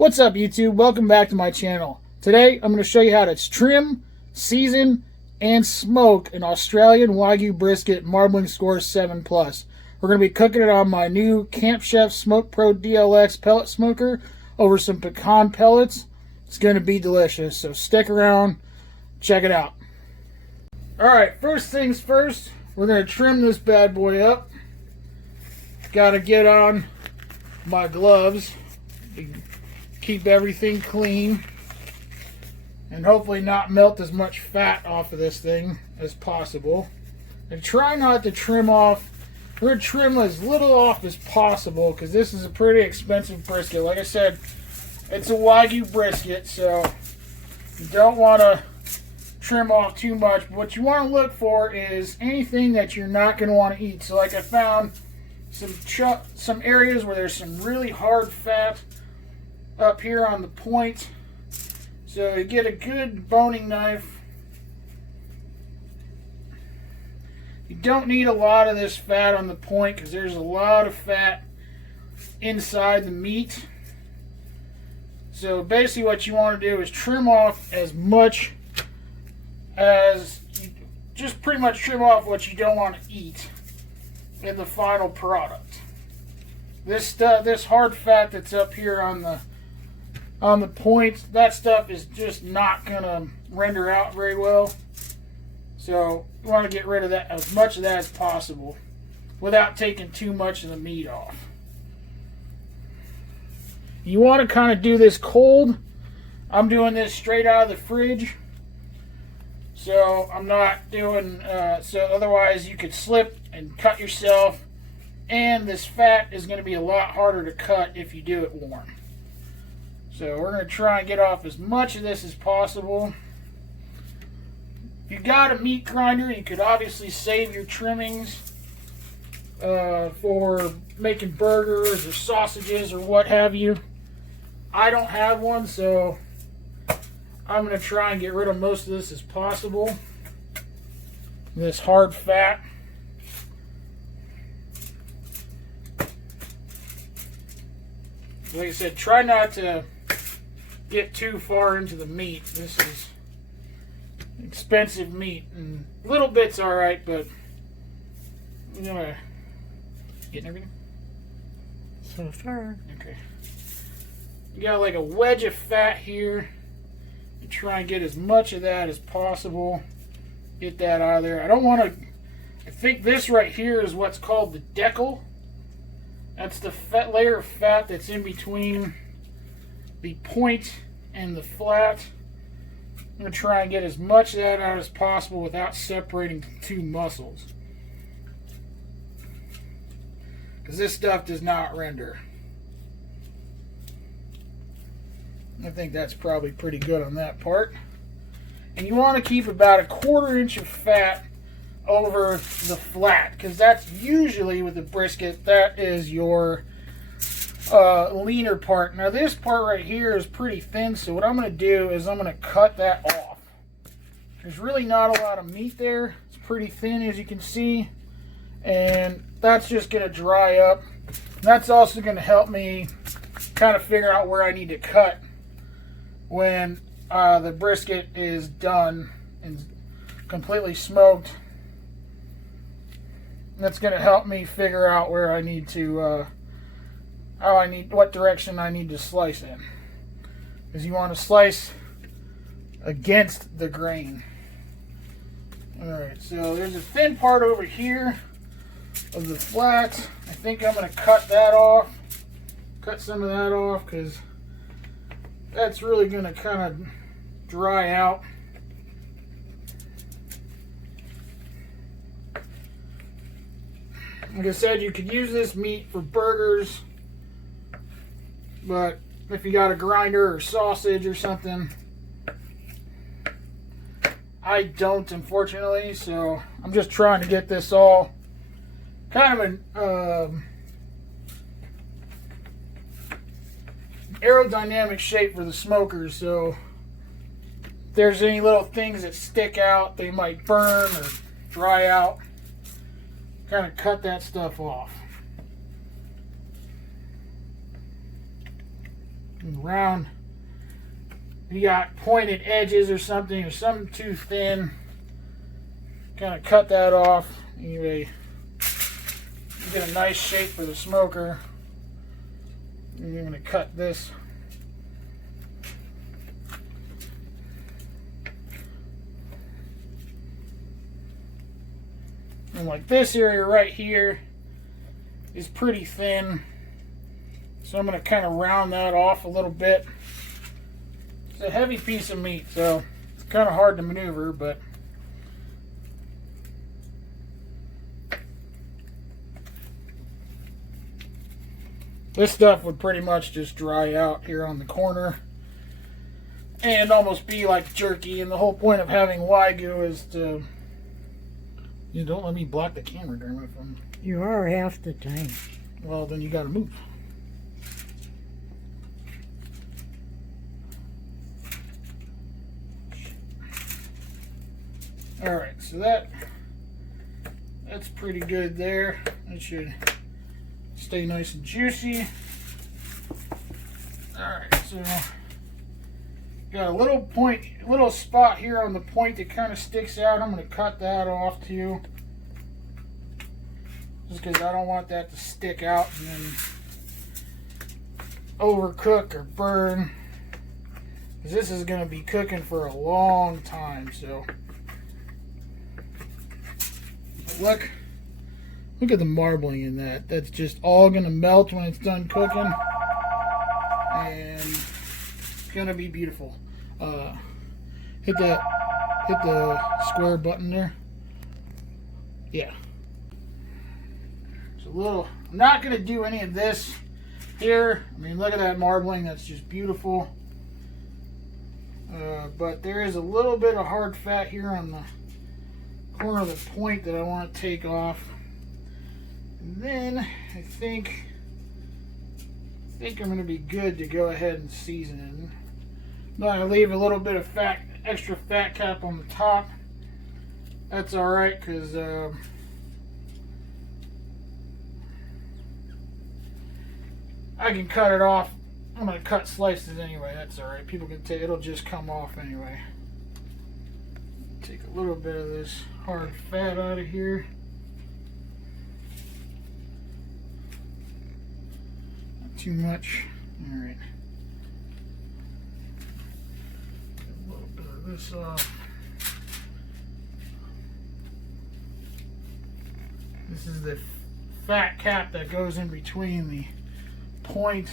What's up, YouTube? Welcome back to my channel. Today I'm going to show you how to trim, season, and smoke an Australian Wagyu brisket marbling score 7+. We're going to be cooking it on my new Camp Chef Smoke Pro DLX pellet smoker over some pecan pellets. It's going to be delicious, so stick around, check it out. Alright, first things first, we're going to trim this bad boy up. Got to get on my gloves. Keep everything clean and hopefully not melt as much fat off of this thing as possible. And try not to trim off. We're going to trim as little off as possible because this is a pretty expensive brisket. Like I said, it's a Wagyu brisket, so you don't want to trim off too much. But what you want to look for is anything that you're not going to want to eat. So like I found some areas where there's some really hard fat up here on the point. So you get a good boning knife. You don't need a lot of this fat on the point because there's a lot of fat inside the meat. So basically what you want to do is trim off as much as you, just pretty much trim off what you don't want to eat in the final product. This hard fat that's up here on the point, that stuff is just not gonna render out very well. So you want to get rid of that, as much of that as possible, without taking too much of the meat off. You want to kind of do this cold. I'm doing this straight out of the fridge, so I'm not doing so otherwise you could slip and cut yourself, and this fat is going to be a lot harder to cut if you do it warm. So we're going to try and get off as much of this as possible. If you got a meat grinder, you could obviously save your trimmings for making burgers or sausages or what have you. I don't have one, so I'm going to try and get rid of most of this as possible. This hard fat. Like I said, try not to get too far into the meat. This is expensive meat, and little bits alright, but you know, getting everything? So far. Okay. You got like a wedge of fat here. You try and get as much of that as possible. Get that out of there. I don't want to. I think this right here is what's called the Deckle. That's the fat layer of fat that's in between the point and the flat. I'm going to try and get as much of that out as possible without separating the two muscles, because this stuff does not render. I think that's probably pretty good on that part. And you want to keep about 1/4 inch of fat over the flat, because that's usually with the brisket, that is your leaner part. Now this part right here is pretty thin, so what I'm going to do is I'm going to cut that off. There's really not a lot of meat there. It's pretty thin, as you can see, and that's just going to dry up. That's also going to help me kind of figure out where I need to cut when the brisket is done and completely smoked. That's going to help me figure out where I need to what direction I need to slice in, because you want to slice against the grain. Alright, so there's a thin part over here of the flat. I think I'm going to cut that off, cut some of that off, because that's really going to kind of dry out. Like I said, you could use this meat for burgers, but if you got a grinder or sausage or something, I don't, unfortunately, so I'm just trying to get this all kind of an aerodynamic shape for the smokers, so if there's any little things that stick out, they might burn or dry out. Kind of cut that stuff off. and round. If you got pointed edges or something too thin, kind of cut that off. Anyway, you get a nice shape for the smoker. And you're going to cut this. And like this area right here is pretty thin. So I'm going to kind of round that off a little bit. It's a heavy piece of meat, so it's kind of hard to maneuver, but this stuff would pretty much just dry out here on the corner and almost be like jerky. And the whole point of having Wagyu is to... You don't let me block the camera during my phone. You are half the time. Well, then you gotta move. Alright, so that's pretty good there. It should stay nice and juicy. Alright, so got a little spot here on the point that kind of sticks out. I'm going to cut that off too, just because I don't want that to stick out and then overcook or burn, because this is going to be cooking for a long time. So look at the marbling in that. That's just all going to melt when it's done cooking, and it's going to be beautiful. Hit the square button there. Yeah. So I'm not going to do any of this here. I mean, look at that marbling. That's just beautiful. But there is a little bit of hard fat here on the corner of the point that I want to take off. And then I think I'm going to be good to go ahead and season it. I'm going to leave a little bit of extra fat cap on the top. That's alright, because I can cut it off. I'm going to cut slices anyway. That's alright. People can take it'll just come off anyway. Take a little bit of this hard fat out of here. Not too much. Alright. A little bit of this off. This is the fat cap that goes in between the point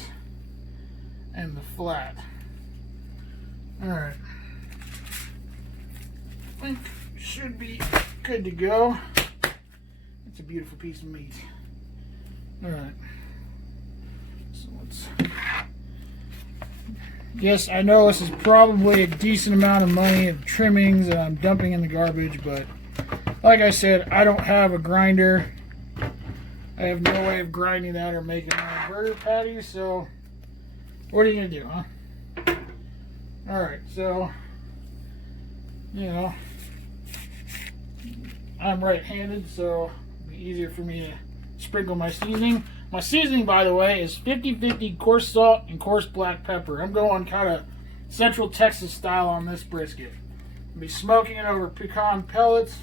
and the flat. Alright. I think should be good to go. It's a beautiful piece of meat. Alright. So let's... Yes, I know this is probably a decent amount of money of trimmings that I'm dumping in the garbage, but like I said, I don't have a grinder. I have no way of grinding that or making my burger patties, so what are you going to do, huh? Alright, so, you know, I'm right-handed, so it'll be easier for me to sprinkle my seasoning. My seasoning, by the way, is 50-50 coarse salt and coarse black pepper. I'm going kind of Central Texas style on this brisket. I'll be smoking it over pecan pellets.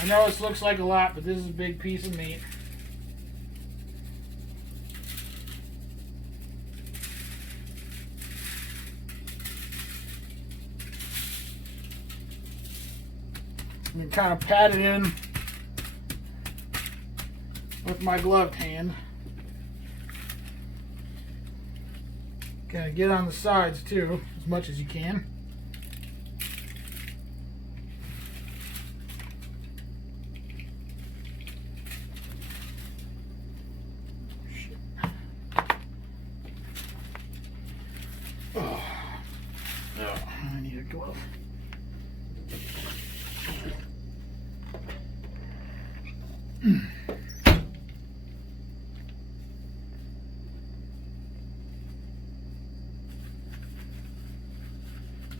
I know this looks like a lot, but this is a big piece of meat. I'm going to kind of pat it in with my gloved hand. Kind of get on the sides too, as much as you can. Oh, I need a glove.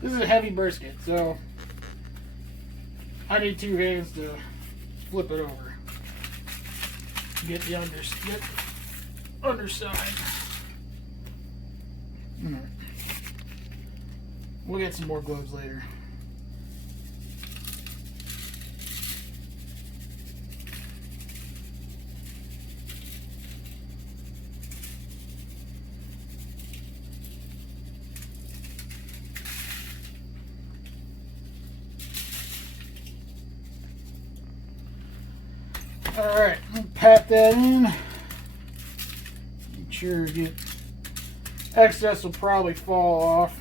This is a heavy brisket, so I need two hands to flip it over. get the underside. All right. We'll get some more gloves later. Alright, pat that in. Make sure you get excess will probably fall off.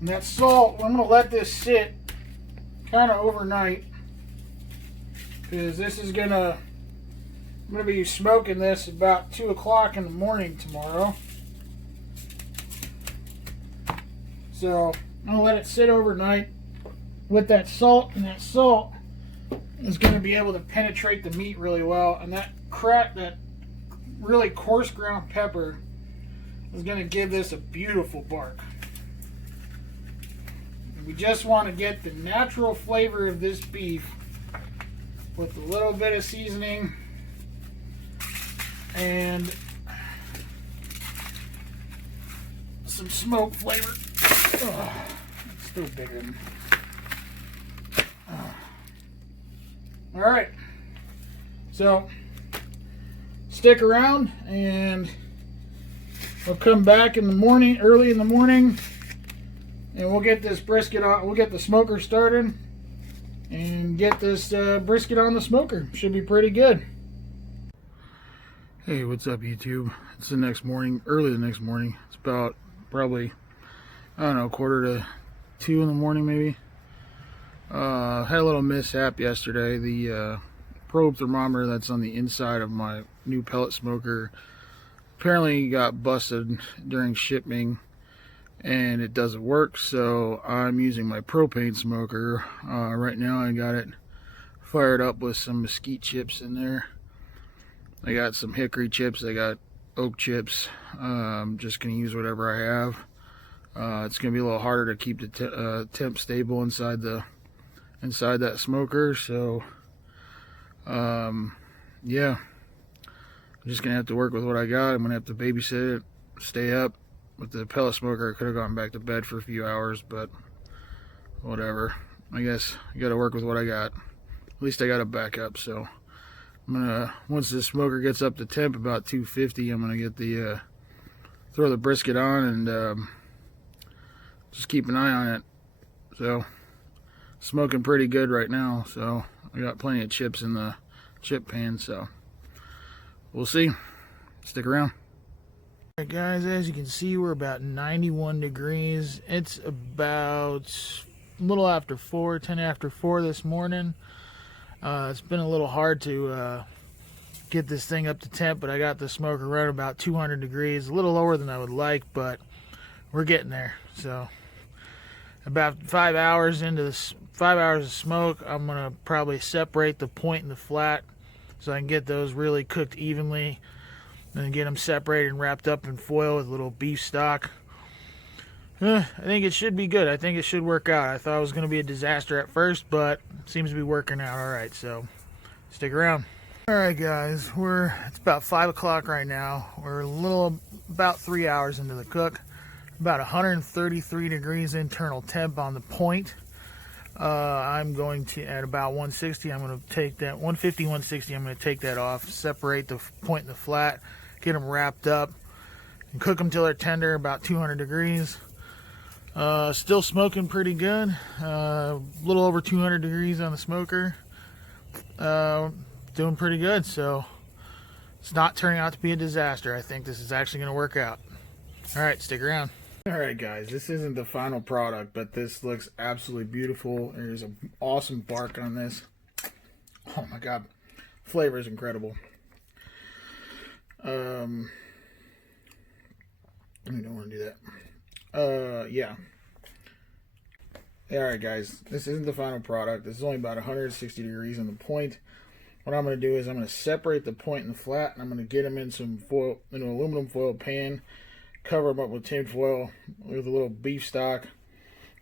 And that salt, I'm going to let this sit kind of overnight, because this is I'm going to be smoking this about 2 o'clock in the morning tomorrow. So I'm going to let it sit overnight with that salt, and that salt is going to be able to penetrate the meat really well, and that really coarse ground pepper is going to give this a beautiful bark. And we just want to get the natural flavor of this beef with a little bit of seasoning and some smoke flavor. Oh, it's still bigger than... All right, so stick around and we'll come back in the morning, early in the morning, and we'll get this brisket on. We'll get the smoker started and get this brisket on the smoker. Should be pretty good. Hey, what's up, YouTube? It's the next morning, early the next morning. It's about probably, I don't know, 1:45 in the morning maybe. Had a little mishap yesterday. The probe thermometer that's on the inside of my new pellet smoker apparently got busted during shipping, and it doesn't work, so I'm using my propane smoker. Right now I got it fired up with some mesquite chips in there. I got some hickory chips, I got oak chips. Just gonna use whatever I have. It's gonna be a little harder to keep the temp stable inside that smoker, so yeah, I'm just gonna have to work with what I got. I'm gonna have to babysit it, stay up. With the pellet smoker, I could have gone back to bed for a few hours, but whatever. I guess I gotta work with what I got. At least I got a backup. So I'm gonna, once this smoker gets up to temp about 250, I'm gonna get the throw the brisket on and just keep an eye on it. So smoking pretty good right now, so I got plenty of chips in the chip pan, so we'll see. Stick around. Alright guys, as you can see, we're about 91 degrees. It's about a little after 4, 10 after 4 this morning. It's been a little hard to get this thing up to temp, but I got the smoker right about 200 degrees, a little lower than I would like, but we're getting there. So about 5 hours into this, 5 hours of smoke, I'm gonna probably separate the point and the flat so I can get those really cooked evenly, and get them separated and wrapped up in foil with a little beef stock. I think it should be good. I think it should work out. I thought it was going to be a disaster at first, but it seems to be working out all right, so stick around. All right, guys, it's about 5 o'clock right now. We're about 3 hours into the cook. About 133 degrees internal temp on the point. I'm going to, at about 160, I'm going to take that, 150, 160, I'm going to take that off, separate the point and the flat, get them wrapped up, and cook them till they're tender, about 200 degrees. Still smoking pretty good. A little over 200 degrees on the smoker. Doing pretty good, so it's not turning out to be a disaster. I think this is actually going to work out. All right, stick around. All right, guys, this isn't the final product, but this looks absolutely beautiful. There's an awesome bark on this. Oh my God, flavor is incredible. I don't want to do that. Yeah. All right, guys, this isn't the final product. This is only about 160 degrees on the point. What I'm going to do is I'm going to separate the point and the flat, and I'm going to get them in some foil, in an aluminum foil pan, cover them up with tin foil with a little beef stock,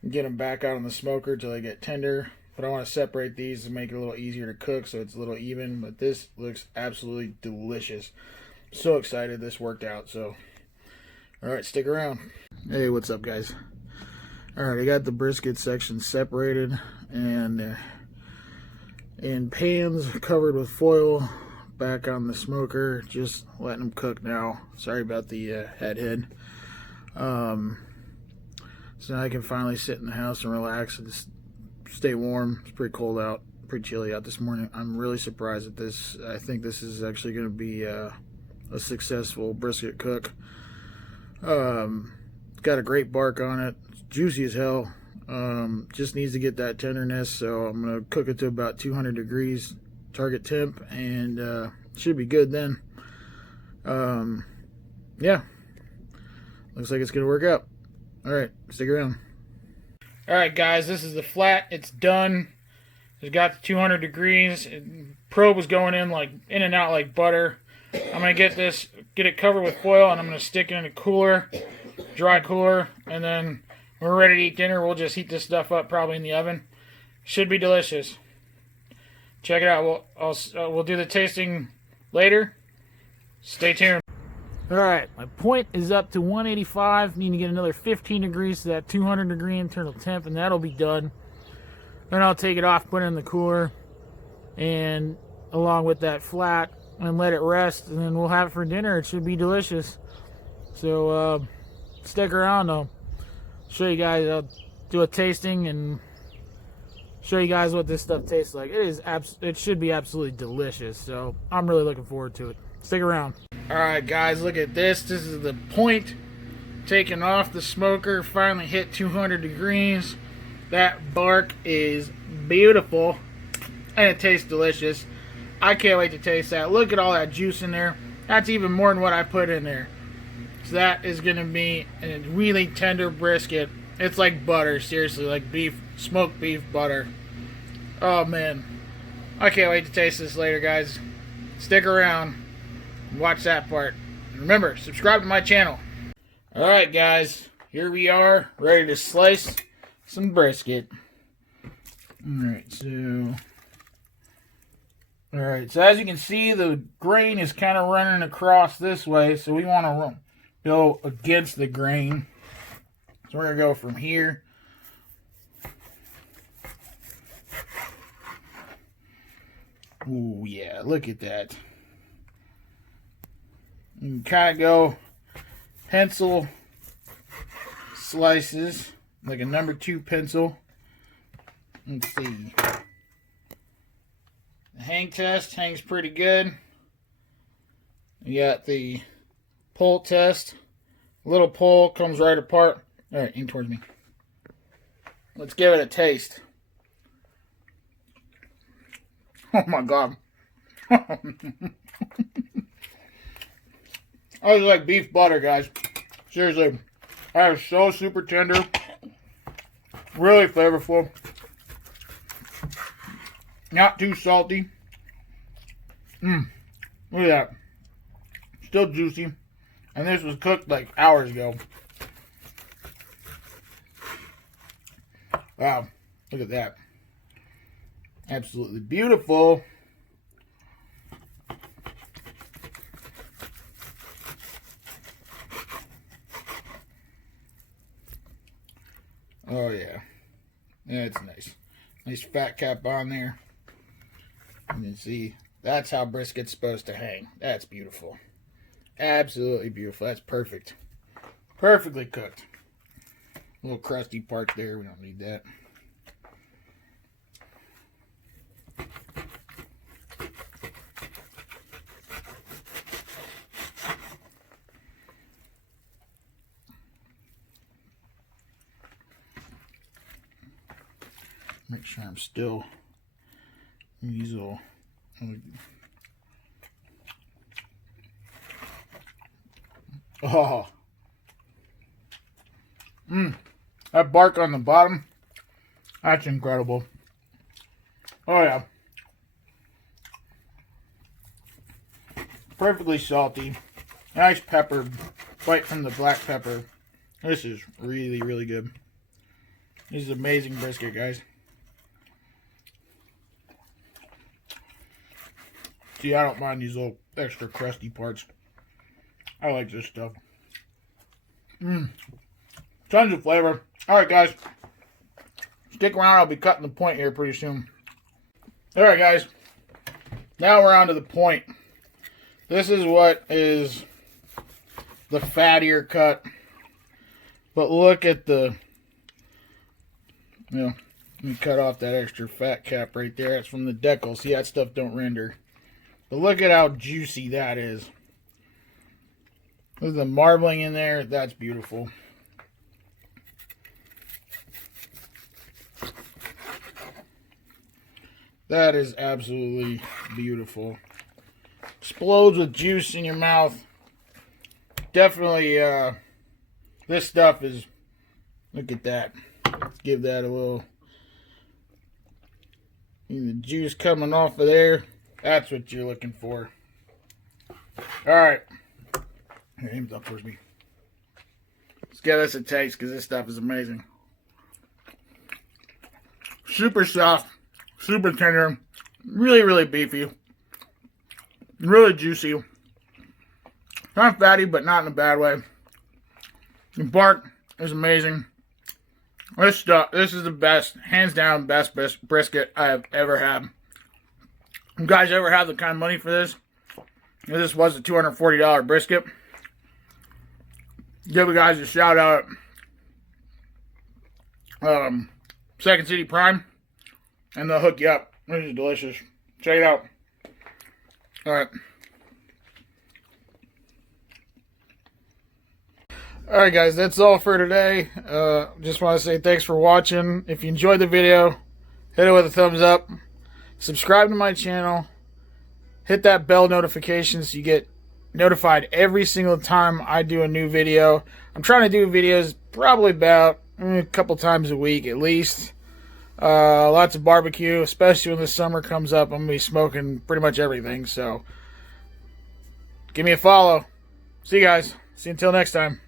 and get them back out on the smoker till they get tender. but I want to separate these to make it a little easier to cook so it's a little even. But this looks absolutely delicious. So excited this worked out. So, all right, stick around. Hey, what's up, guys? All right, I got the brisket section separated and in pans covered with foil back on the smoker, just letting them cook now. Sorry about the head. So now I can finally sit in the house and relax and just stay warm. It's pretty cold out, pretty chilly out this morning. I'm really surprised at this. I think this is actually going to be a successful brisket cook. Got a great bark on it. It's juicy as hell. Just needs to get that tenderness, so I'm going to cook it to about 200 degrees target temp, and should be good then. Yeah, looks like it's going to work out. All right, stick around. All right, guys, this is the flat. It's done. It's got the 200 degrees. Probe was going in and out like butter. I'm going to get it covered with foil, and I'm going to stick it in a cooler, dry cooler, and then when we're ready to eat dinner, we'll just heat this stuff up probably in the oven. Should be delicious. Check it out. We'll do the tasting later. Stay tuned. All right, my point is up to 185. Need to get another 15 degrees to that 200 degree internal temp, and that'll be done. Then I'll take it off, put it in the cooler, and along with that flat, and let it rest, and then we'll have it for dinner. It should be delicious. So stick around. I'll show you guys. I'll do a tasting and show you guys what this stuff tastes like. It should be absolutely delicious. So I'm really looking forward to it. Stick around. All right, guys, look at this. This is the point taken off the smoker. Finally hit 200 degrees. That bark is beautiful, and it tastes delicious. I can't wait to taste that. Look at all that juice in there. That's even more than what I put in there. So that is going to be a really tender brisket. It's like butter, seriously, like beef, smoked beef butter. Oh, man. I can't wait to taste this later, guys. Stick around and watch that part. And remember, subscribe to my channel. Alright, guys. Here we are, ready to slice some brisket. Alright, so as you can see, the grain is kind of running across this way, so we want to go against the grain. So we're going to go from here. Ooh, yeah, look at that. You can kind of go pencil slices, like a number 2 pencil. Let's see. The hang test hangs pretty good. You got the pull test. A little pull comes right apart. Alright, in towards me. Let's give it a taste. Oh my god. I just like beef butter, guys. Seriously. That is so super tender. Really flavorful. Not too salty. Look at that. Still juicy. And this was cooked like hours ago. Wow. Look at that. Absolutely beautiful. Oh yeah. That's nice. Nice fat cap on there. You can see that's how brisket's supposed to hang. That's beautiful. Absolutely beautiful. That's perfect. Perfectly cooked. A little crusty part there. We don't need that. Make sure I'm still these little. Oh, that bark on the bottom, that's incredible. Oh yeah, perfectly salty, nice pepper, bite from the black pepper. This is really, really good. This is amazing brisket, guys. See, I don't mind these little extra crusty parts. I like this stuff. Tons of flavor. Alright, guys. Stick around. I'll be cutting the point here pretty soon. Alright, guys. Now we're on to the point. This is what is the fattier cut. But look at the... let me cut off that extra fat cap right there. That's from the Deckle. See, that stuff don't render. But look at how juicy that is. There's the marbling in there. That's beautiful. That is absolutely beautiful. Explodes with juice in your mouth. Definitely, this stuff is... Look at that. Let's give that a little... The juice coming off of there. That's what you're looking for. Alright. Here, aim up towards me. Let's give this a taste because this stuff is amazing. Super soft. Super tender. Really, really beefy. Really juicy. Not fatty, but not in a bad way. The bark is amazing. This stuff, this is the best, hands down, best brisket I have ever had. You guys ever have the kind of money for this? If this was a $240 brisket, give you guys a shout out. Second City Prime, and they'll hook you up. This is delicious. Check it out. Alright. Alright guys, that's all for today. Just want to say thanks for watching. If you enjoyed the video, hit it with a thumbs up. Subscribe to my channel. Hit that bell notification so you get notified every single time I do a new video. I'm trying to do videos probably about a couple times a week at least. Lots of barbecue, especially when the summer comes up. I'm going to be smoking pretty much everything. So, give me a follow. See you guys. See you until next time.